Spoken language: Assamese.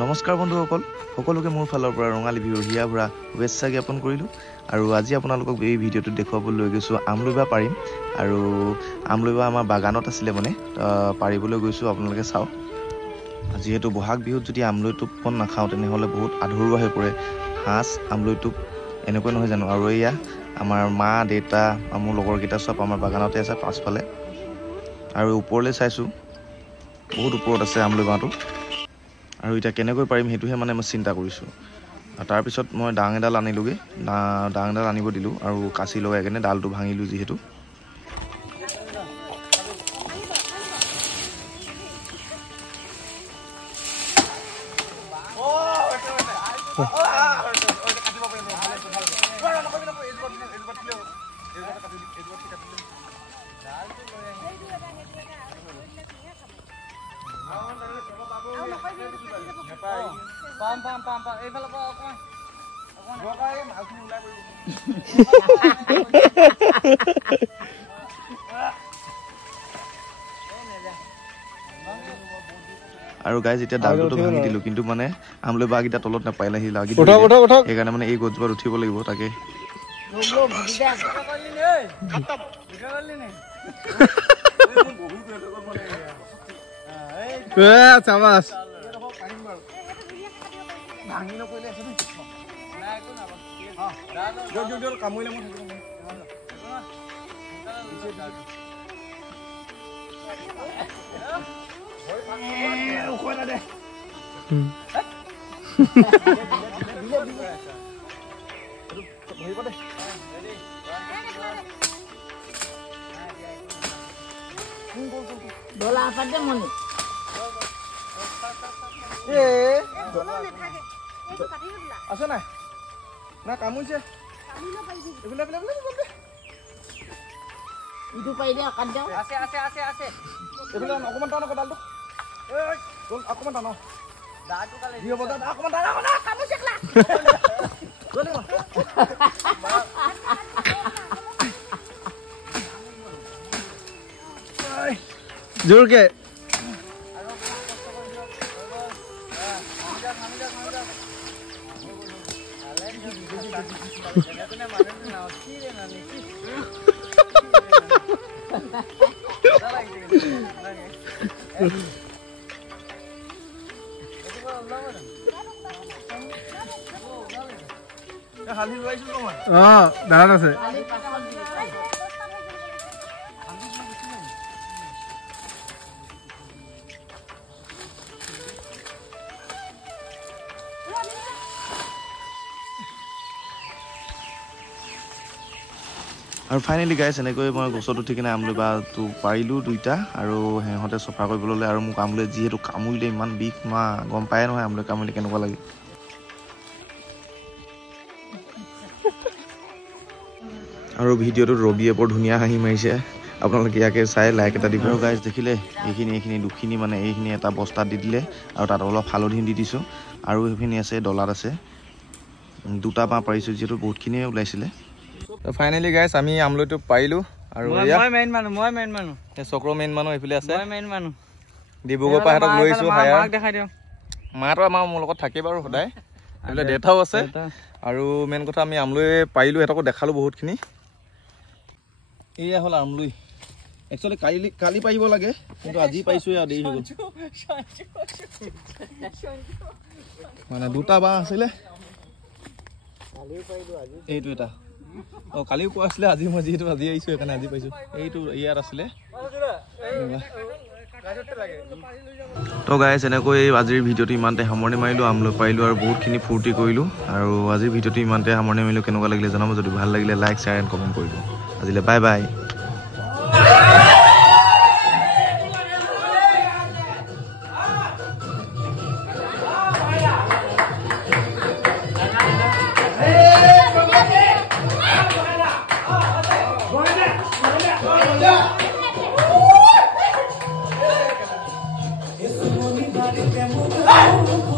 নমস্কাৰ বন্ধুসকল, সকলোকে মোৰ ফালৰ পৰা ৰঙালী বিহুৰ হিয়া ভৰা শুভেচ্ছা জ্ঞাপন কৰিলোঁ। আৰু আজি আপোনালোকক এই ভিডিঅ'টো দেখুৱাবলৈ লৈ গৈছোঁ আমলইবা পাৰিম। আৰু আমলইবা আমাৰ বাগানত আছিলে মানে পাৰিবলৈ গৈছোঁ, আপোনালোকে চাওক। যিহেতু বহাগ বিহুত যদি আমলইটোপ নাখাওঁ তেনেহ'লে বহুত আধৰুৱা হৈ পৰে। সাঁজ আমলইটোপ এনেকৈ নহয় জানো। আৰু এয়া আমাৰ মা দেউতা মোৰ লগৰকেইটা চব আমাৰ বাগানতে আছে পাছফালে। আৰু ওপৰলৈ চাইছোঁ, বহুত ওপৰত আছে আমলইবাটো। আৰু এতিয়া কেনেকৈ পাৰিম সেইটোহে মানে মই চিন্তা কৰিছোঁ। তাৰপিছত মই ডাং এডাল আনিলোগৈ, ডাং এডাল আনিব দিলোঁ আৰু কাচি লগাই কেনে ডালটো ভাঙিলোঁ। যিহেতু আৰু গাইজ এতিয়া ডালটো ভাঙি দিলোঁ, কিন্তু মানে আমলইবাকেইটা তলত নাপাইলে, সি লাগি সেইকাৰণে মানে এই গছজোপাত উঠিব লাগিব। তাকে Dola apa dia mau nih? Asa na? Na kamu sih? Itu pak dia akan jauh. Ase. Aku mau tanah kedal tuh. Aku mau tanah. Dia bosan. Aku mau tanah. Kamu sih lah. जोर के दादा से আৰু ফাইনেলি গাইছ এনেকৈ মই গছত উঠি কিনে আমলইবাটো পাৰিলোঁ দুইটা। আৰু সিহঁতে চফা কৰিবলৈ ল'লে। আৰু মোক আমলই যিহেতু কামুৰিলে ইমান বিষ, মা গম পায়ে নহয় আমলই কামুৰিলে কেনেকুৱা লাগে। আৰু ভিডিঅ'টোত ৰবিয়ে বৰ ধুনীয়া হাঁহি মাৰিছে, আপোনালোকে ইয়াকে চাই লাইক এটা দিব। আৰু গাইজ দেখিলে এইখিনি দুখিনি মানে এইখিনি এটা বস্তাত দি দিলে, আৰু তাত অলপ হালধি দি দিছোঁ। আৰু সেইখিনি আছে ডলাত আছে, দুটা বাঁহ পাৰিছোঁ যিহেতু বহুতখিনিয়ে ওলাইছিলে। ফাইনেলি গাইজ আমি আমলইটো পাৰিলোঁ। আৰু মই মেইন মানুহ চক্ৰ মেইন মানুহ এইফালে আছে, ডিব্ৰুগড়ৰ পৰা সিহঁতক লৈ আহিছোঁ। মাটো আমাৰ মোৰ লগত থাকে বাৰু সদায়, এইফালে দেউতাও আছে। আৰু মেইন কথা আমি আমলই পাৰিলোঁ, সিহঁতকো দেখালোঁ বহুতখিনি। এয়া হ'ল আমলই। একচুৱেলি কালি পাৰিব লাগে, কিন্তু আজি পাৰিছোঁ আৰু দেৰি হৈ গ'ল। মানে দুটা বাঁহ আছিলে, এইটো এটা কালিও কোৱা আছিলে, আজি মই যিহেতু আজি আহিছোঁ সেইকাৰণে আজি পাইছোঁ। এইটো ইয়াত আছিলে। তো গাইজ এনেকৈ আজিৰ ভিডিঅ'টো ইমানতে সামৰণি মাৰিলোঁ। আমলই পাৰিলোঁ আৰু বহুতখিনি ফূৰ্তি কৰিলোঁ। আৰু আজিৰ ভিডিঅ'টো ইমানতে সামৰণি মাৰিলোঁ। কেনেকুৱা লাগিলে জনাব, যদি ভাল লাগিলে লাইক শ্বেয়াৰ এণ্ড কমেণ্ট কৰিব। আজিলৈ বাই বাই। Hey!